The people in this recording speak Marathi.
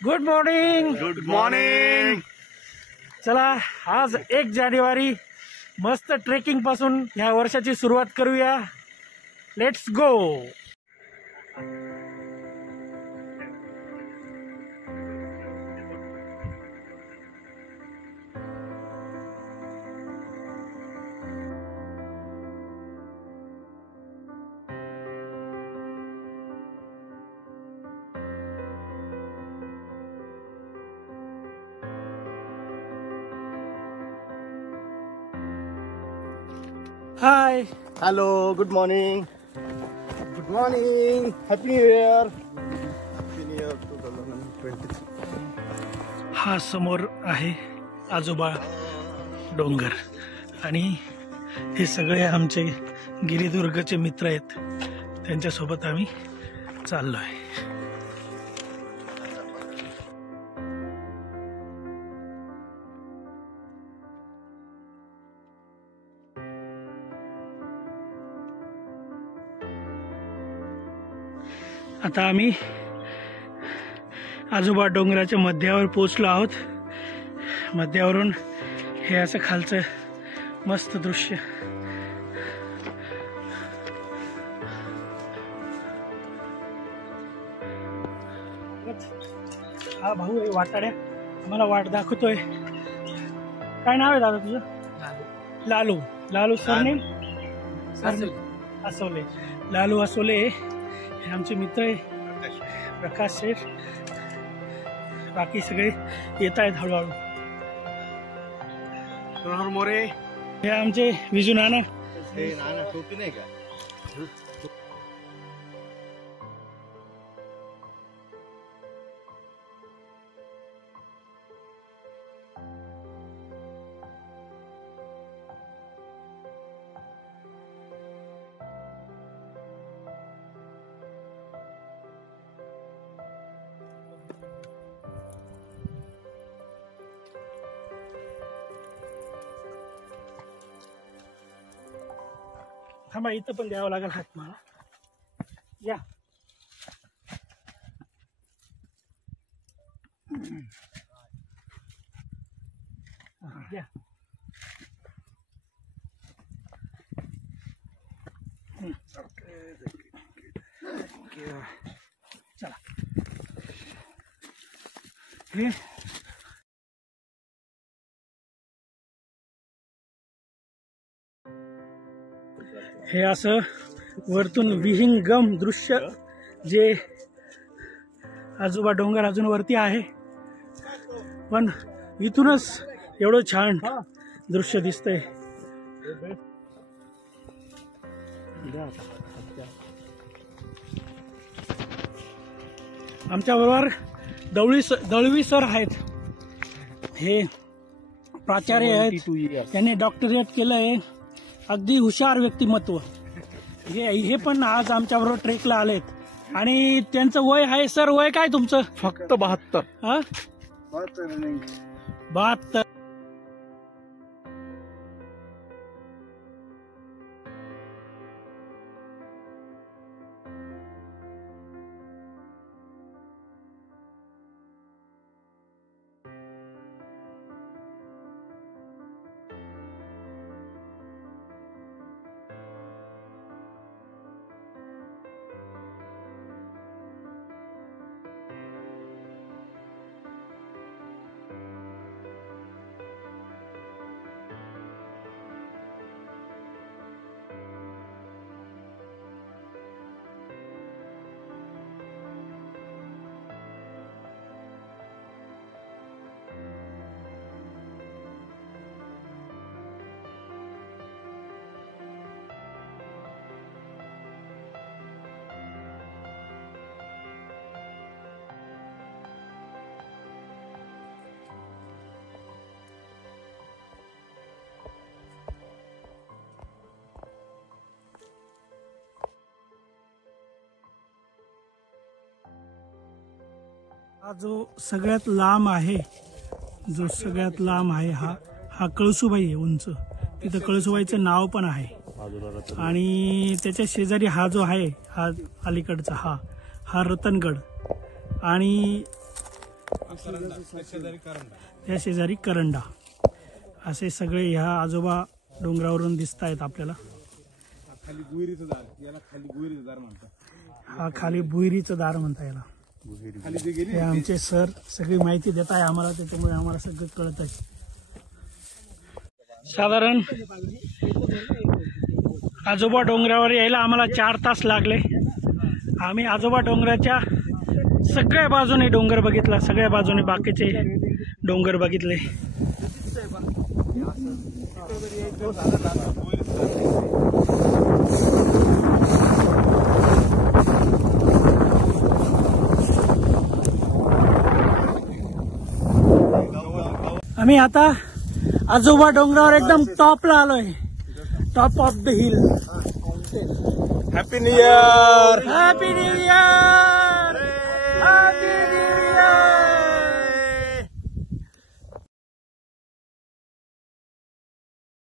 Good morning. Good morning. चला आज 1 जानेवारी मस्त ट्रेकिंग पासून ह्या वर्षाची सुरुवात करूया. Let's go. High. Hello. Good morning. Good morning. Happy new year. Happy new year 2023. हा समोर आहे आजोबा डोंगर आणि हे सगळे आमचे गिरिदुर्गचे मित्र आहेत. त्यांच्यासोबत आम्ही चाललो आहे. आता आम्ही आजोबा डोंगराच्या मध्यावर पोहोचलो आहोत. मध्यावरून हे असं खालचं मस्त दृश्य. हा भाऊ आहे वाटाड्या, मला वाट दाखवतोय. काय नाव आहे दादा तुझं? लालू. लालू सरनेम असोले. लालू असोले हे आमचे मित्र आहे. प्रकाश शेठ. बाकी सगळे येत आहेत हळूहळू. मनोहर मोरे. हे आमचे विजू नाना. टोपी नाही का? थांबा, इथं पण द्यावं लागेल हात मला. या. या. चला. हे असं वरतून विहंगम दृश्य, जे आजोबा डोंगर अजून वरती आहे पण इथूनच एवढं छान दृश्य दिसतंय. आमच्या बरोबर दळवी सर आहेत. हे प्राचार्य आहेत. त्यांनी डॉक्टरेट केलंय. अगदी हुशार व्यक्तिमत्व. हे पण आज आमच्या बरोबर ट्रेकला आलेत. आणि त्यांचं वय आहे. सर वय काय तुमचं? फक्त 72. हा 72. हा जो सगळ्यात लांब आहे, हा कळसुबाई आहे उंच. तिथं कळसुबाईचं नाव पण आहे. आणि त्याच्या शेजारी हा जो आहे, हा अलीकडचा हा रतनगड. आणि त्या शेजारी करंडा. असे सगळे ह्या आजोबा डोंगरावरून दिसत आहेत आपल्याला. हा खाली भुईरीचं दार म्हणता याला. हे आमचे सर सगळी माहिती देत आहे आम्हाला, त्याच्यामुळे आम्हाला सगळं कळत आहे. साधारण आजोबा डोंगरावर यायला आम्हाला 4 तास लागले. आम्ही आजोबा डोंगराच्या सगळ्या बाजूने डोंगर बघितला, सगळ्या बाजूने बाकीचे डोंगर बघितले. आम्ही आता आजोबा डोंगरावर एकदम टॉपला आलोय. Top of the hill. Happy new year. Happy new year. Happy